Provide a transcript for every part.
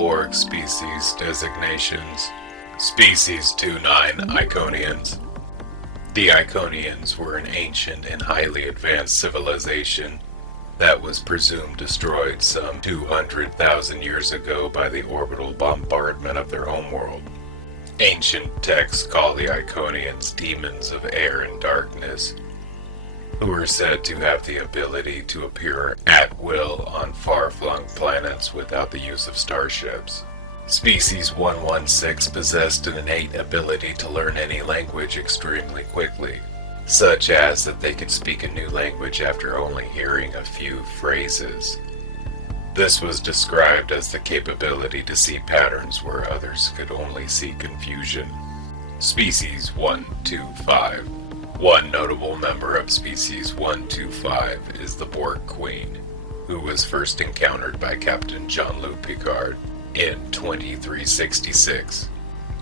Borg species designations. Species 29 Iconians. The Iconians were an ancient and highly advanced civilization that was presumed destroyed some 200,000 years ago by the orbital bombardment of their homeworld. Ancient texts call the Iconians demons of air and darkness, who are said to have the ability to appear at will on far-flung planets without the use of starships. Species 116 possessed an innate ability to learn any language extremely quickly, such as that they could speak a new language after only hearing a few phrases. This was described as the capability to see patterns where others could only see confusion. Species 125. One notable member of Species 125 is the Borg Queen, who was first encountered by Captain Jean-Luc Picard in 2366.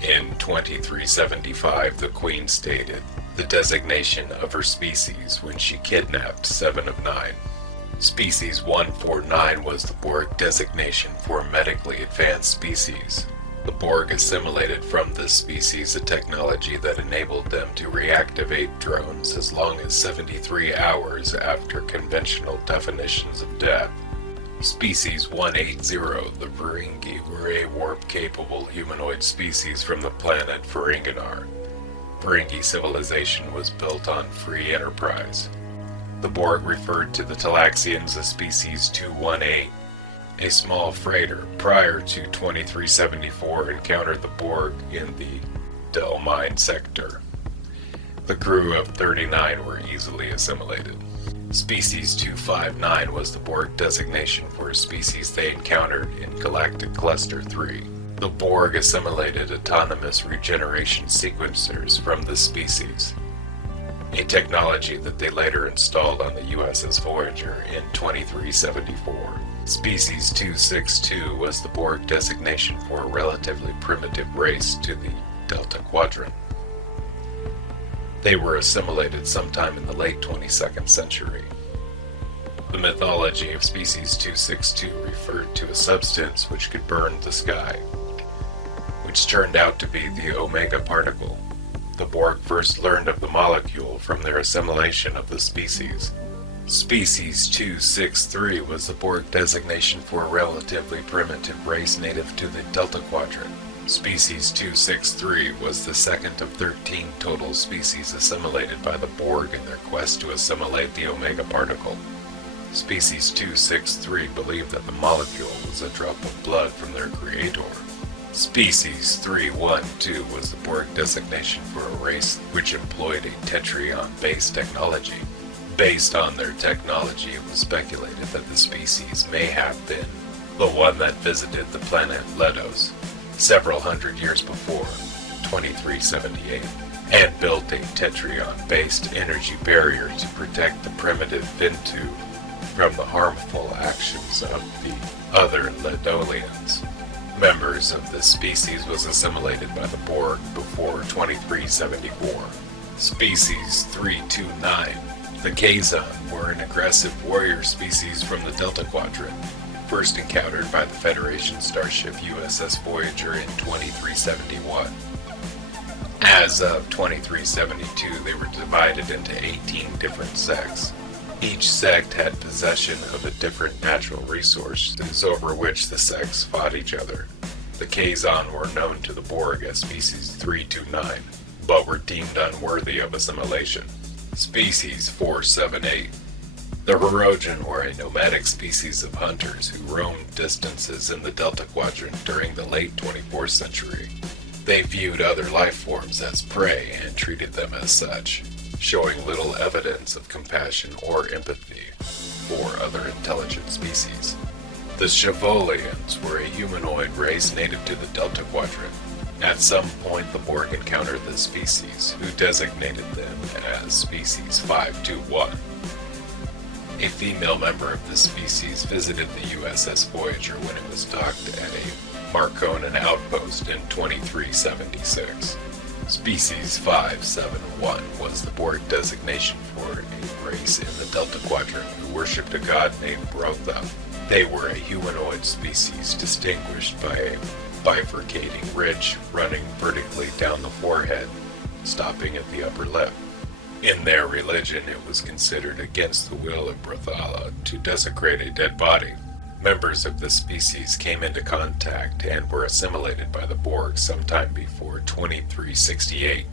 In 2375, the Queen stated the designation of her species when she kidnapped 7 of 9. Species 149 was the Borg designation for medically advanced species. The Borg assimilated from this species a technology that enabled them to reactivate drones as long as 73 hours after conventional definitions of death. Species 180, the Ferengi, were a warp-capable humanoid species from the planet Ferengi. Ferengi civilization was built on free enterprise. The Borg referred to the Talaxians as Species 218. A small freighter prior to 2374 encountered the Borg in the Del Mine sector. The crew of 39 were easily assimilated. Species 259 was the Borg designation for a species they encountered in Galactic Cluster 3. The Borg assimilated autonomous regeneration sequencers from this species, a technology that they later installed on the USS Voyager in 2374. Species 262 was the Borg designation for a relatively primitive race to the Delta Quadrant. They were assimilated sometime in the late 22nd century. The mythology of Species 262 referred to a substance which could burn the sky, which turned out to be the Omega particle. The Borg first learned of the molecule from their assimilation of the species. Species 263 was the Borg designation for a relatively primitive race native to the Delta Quadrant. Species 263 was the second of 13 total species assimilated by the Borg in their quest to assimilate the Omega particle. Species 263 believed that the molecule was a drop of blood from their creator. Species 312 was the Borg designation for a race which employed a Ktarian-based technology. Based on their technology, it was speculated that the species may have been the one that visited the planet Letos several hundred years before, 2378, and built a Ktarian-based energy barrier to protect the primitive Vintu from the harmful actions of the other Ledolians. Members of this species was assimilated by the Borg before 2374. Species 329. The Kazon were an aggressive warrior species from the Delta Quadrant, first encountered by the Federation starship USS Voyager in 2371. As of 2372, they were divided into 18 different sects. Each sect had possession of a different natural resources over which the sects fought each other. The Kazon were known to the Borg as Species 329, but were deemed unworthy of assimilation. Species 478. The Hirogen were a nomadic species of hunters who roamed distances in the Delta Quadrant during the late 24th century. They viewed other life forms as prey and treated them as such, showing little evidence of compassion or empathy for other intelligent species. The Shivolians were a humanoid race native to the Delta Quadrant. At some point, the Borg encountered this species, who designated them as Species 521. A female member of this species visited the USS Voyager when it was docked at a Marconan outpost in 2376. Species 571 was the Borg designation for a race in the Delta Quadrant who worshipped a god named Brotha. They were a humanoid species distinguished by a bifurcating ridge running vertically down the forehead, stopping at the upper lip. In their religion, it was considered against the will of Brunali to desecrate a dead body. Members of the species came into contact and were assimilated by the Borg sometime before 2368,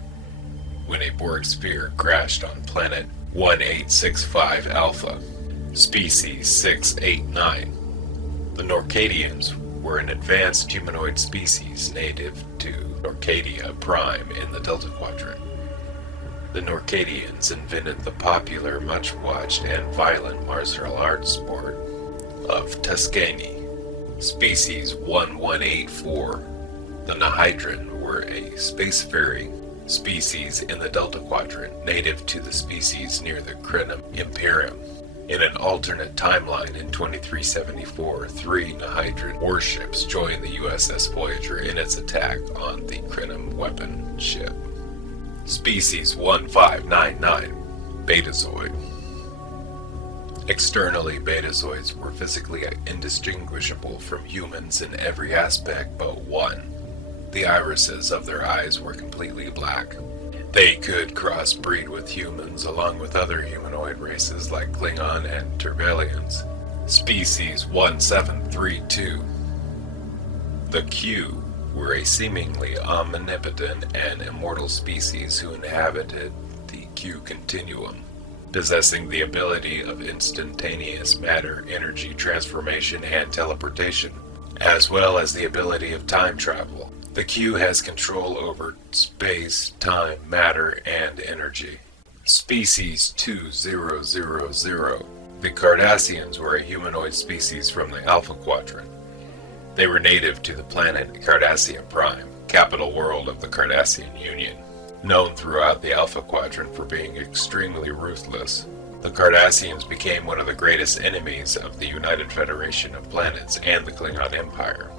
when a Borg sphere crashed on planet 1865 Alpha, species 689. The Norcadians were an advanced humanoid species native to Norcadia Prime in the Delta Quadrant. The Norcadians invented the popular, much-watched, and violent martial arts sport of Tuscany. Species 1184. The Nihydron were a spacefaring species in the Delta Quadrant, native to the species near the Krenum Imperium. In an alternate timeline in 2374, 3 Nihydron warships joined the USS Voyager in its attack on the Krenum weapon ship. Species 1599, Betazoid. Externally, Betazoids were physically indistinguishable from humans in every aspect but one. The irises of their eyes were completely black. They could crossbreed with humans along with other humanoid races like Klingon and Shivolians. Species 1732. The Q were a seemingly omnipotent and immortal species who inhabited the Q continuum, possessing the ability of instantaneous matter-energy transformation and teleportation, as well as the ability of time travel. The Q has control over space, time, matter, and energy. Species 2000. The Cardassians were a humanoid species from the Alpha Quadrant. They were native to the planet Cardassia Prime, capital world of the Cardassian Union, known throughout the Alpha Quadrant for being extremely ruthless. The Cardassians became one of the greatest enemies of the United Federation of Planets and the Klingon Empire.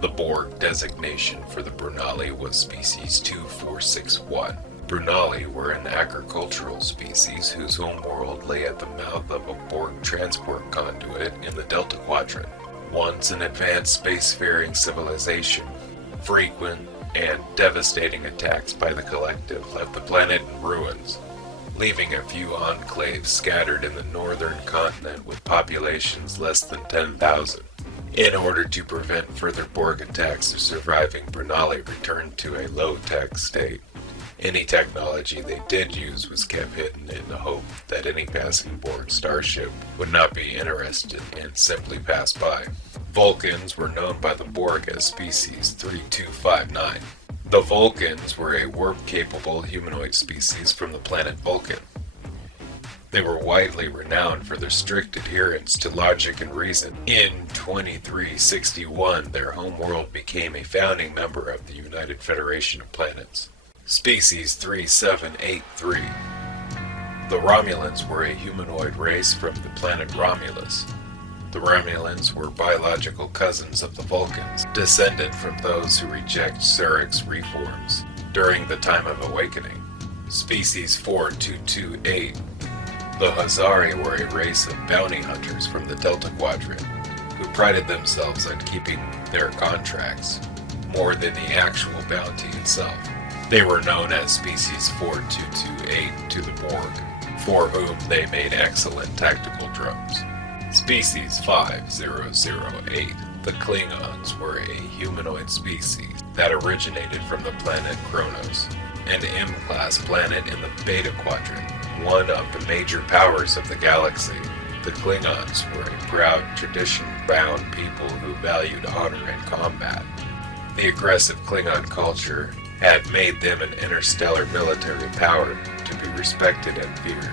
The Borg designation for the Brunali was species 2461. Brunali were an agricultural species whose homeworld lay at the mouth of a Borg transport conduit in the Delta Quadrant. Once an advanced spacefaring civilization, frequent and devastating attacks by the Collective left the planet in ruins, leaving a few enclaves scattered in the northern continent with populations less than 10,000. In order to prevent further Borg attacks, the surviving Brunali returned to a low-tech state. Any technology they did use was kept hidden in the hope that any passing Borg starship would not be interested and simply pass by. Vulcans were known by the Borg as species 3259. The Vulcans were a warp-capable humanoid species from the planet Vulcan. They were widely renowned for their strict adherence to logic and reason. In 2361, their homeworld became a founding member of the United Federation of Planets. Species 3783. The Romulans were a humanoid race from the planet Romulus. The Romulans were biological cousins of the Vulcans, descended from those who reject Surak's reforms during the Time of Awakening. Species 4228. The Hazari were a race of bounty hunters from the Delta Quadrant, who prided themselves on keeping their contracts more than the actual bounty itself. They were known as Species 4228 to the Borg, for whom they made excellent tactical drones. Species 5008. The Klingons were a humanoid species that originated from the planet Kronos, an M-class planet in the Beta Quadrant, one of the major powers of the galaxy. The Klingons were a proud, tradition-bound people who valued honor and combat. The aggressive Klingon culture had made them an interstellar military power to be respected and feared.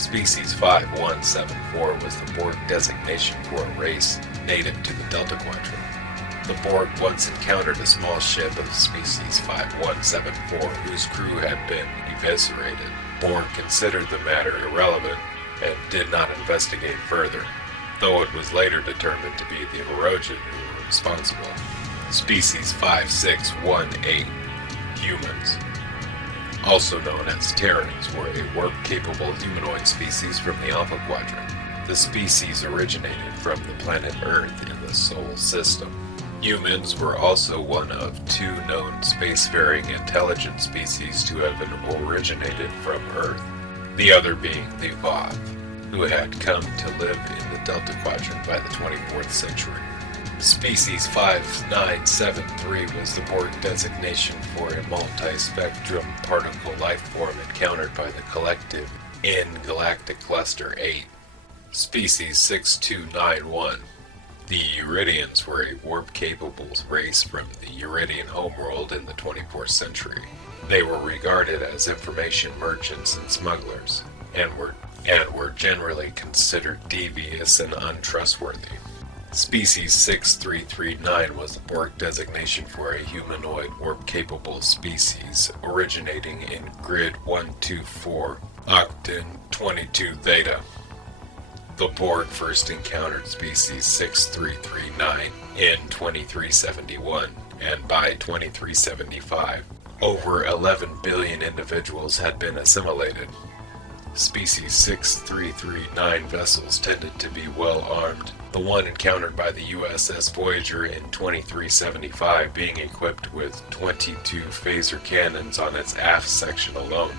Species 5174 was the Borg designation for a race native to the Delta Quadrant. The Borg once encountered a small ship of species 5174 whose crew had been eviscerated. Borg considered the matter irrelevant and did not investigate further, though it was later determined to be the Hirogen who were responsible. Species 5618. Humans, also known as Ktarians, were a warp-capable humanoid species from the Alpha Quadrant. The species originated from the planet Earth in the Sol system. Humans were also one of two known spacefaring intelligent species to have originated from Earth, the other being the Voth, who had come to live in the Delta Quadrant by the 24th century. Species 5973 was the Borg designation for a multi-spectrum particle life form encountered by the collective in Galactic Cluster 8. Species 6291. The Yridians were a warp-capable race from the Yridian homeworld in the 24th century. They were regarded as information merchants and smugglers, and were generally considered devious and untrustworthy. Species 6339 was the Borg designation for a humanoid warp-capable species originating in Grid 124, Octin 22 Theta. The Borg first encountered species 6339 in 2371, and by 2375, over 11 billion individuals had been assimilated. Species 6339 vessels tended to be well armed, the one encountered by the USS Voyager in 2375 being equipped with 22 phaser cannons on its aft section alone.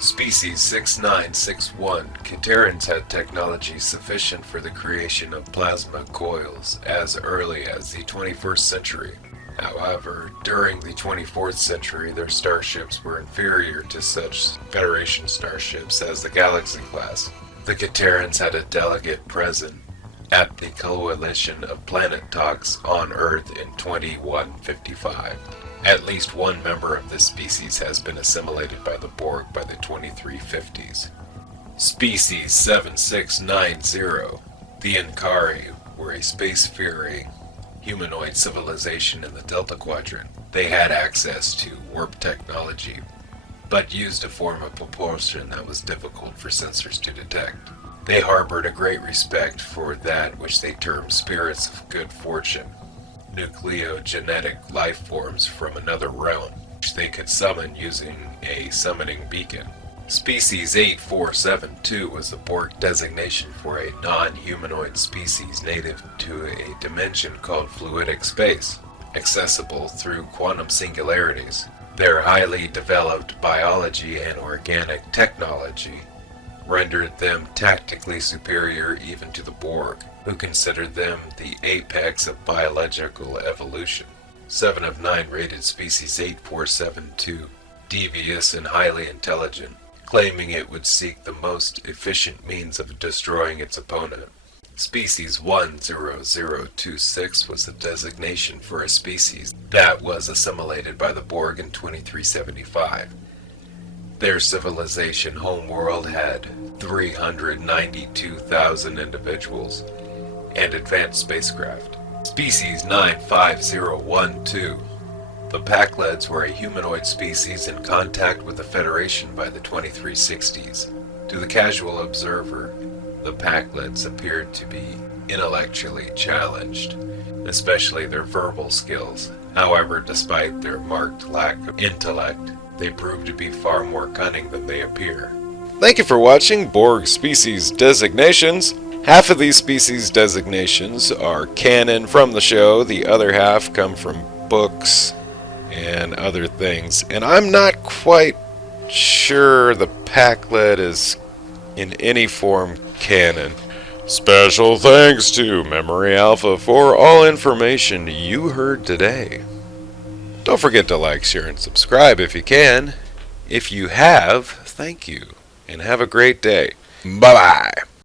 Species 6961, Ktarians had technology sufficient for the creation of plasma coils as early as the 21st century. However, during the 24th century, their starships were inferior to such Federation starships as the Galaxy class. The Ktarians had a delegate present at the Coalition of Planet Talks on Earth in 2155. At least one member of this species has been assimilated by the Borg by the 2350s. Species 7690. The Ankari were a spacefaring humanoid civilization in the Delta Quadrant. They had access to warp technology, but used a form of propulsion that was difficult for sensors to detect. They harbored a great respect for that which they termed spirits of good fortune, nucleogenetic life forms from another realm, which they could summon using a summoning beacon. Species 8472 was the Borg designation for a non-humanoid species native to a dimension called fluidic space, accessible through quantum singularities. Their highly developed biology and organic technology rendered them tactically superior even to the Borg, who considered them the apex of biological evolution. 7 of 9 rated species 8472 devious and highly intelligent, claiming it would seek the most efficient means of destroying its opponent. Species 10026 was the designation for a species that was assimilated by the Borg in 2375. Their civilization homeworld had 392,000 individuals and advanced spacecraft. Species 95012. The Pakleds were a humanoid species in contact with the Federation by the 2360s. To the casual observer, the Pakleds appeared to be intellectually challenged, especially their verbal skills. However, despite their marked lack of intellect, they proved to be far more cunning than they appear. Thank you for watching Borg Species Designations. Half of these species designations are canon from the show, the other half come from books and other things. And I'm not quite sure the Pakled is in any form canon. Special thanks to Memory Alpha for all information you heard today. Don't forget to like, share, and subscribe if you can. If you have, thank you, and have a great day. Bye-bye.